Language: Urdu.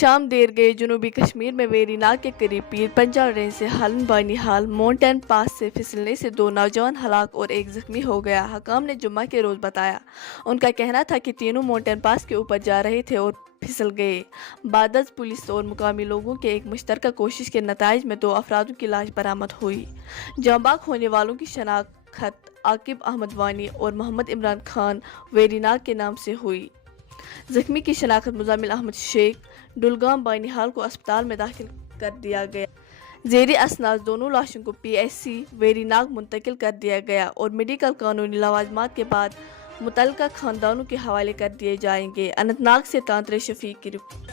شام دیر گئے جنوبی کشمیر میں ویری ناگ کے قریب پیر پنجال رینج سے ہالن بانی حال ماؤنٹین پاس سے پھسلنے سے 2 نوجوان ہلاک اور 1 زخمی ہو گیا۔ حکام نے جمعہ کے روز بتایا۔ ان کا کہنا تھا کہ تینوں ماؤنٹین پاس کے اوپر جا رہے تھے اور پھسل گئے۔ بعداز پولیس اور مقامی لوگوں کے ایک مشترکہ کوشش کے نتائج میں 2 افراد کی لاش برآمد ہوئی۔ جاں بحق ہونے والوں کی شناخت عاقب احمد وانی اور محمد عمران خان ویری ناگ کے نام سے ہوئی۔ زخمی کی شناخت مزمل احمد شیخ ڈلگام بانی حال کو اسپتال میں داخل کر دیا گیا۔ زیر اسناد دونوں لاشوں کو PHC ویری ناگ منتقل کر دیا گیا اور میڈیکل قانونی لوازمات کے بعد متعلقہ خاندانوں کے حوالے کر دیے جائیں گے۔ اننت ناگ سے تانترے شفیق کی رپورٹ۔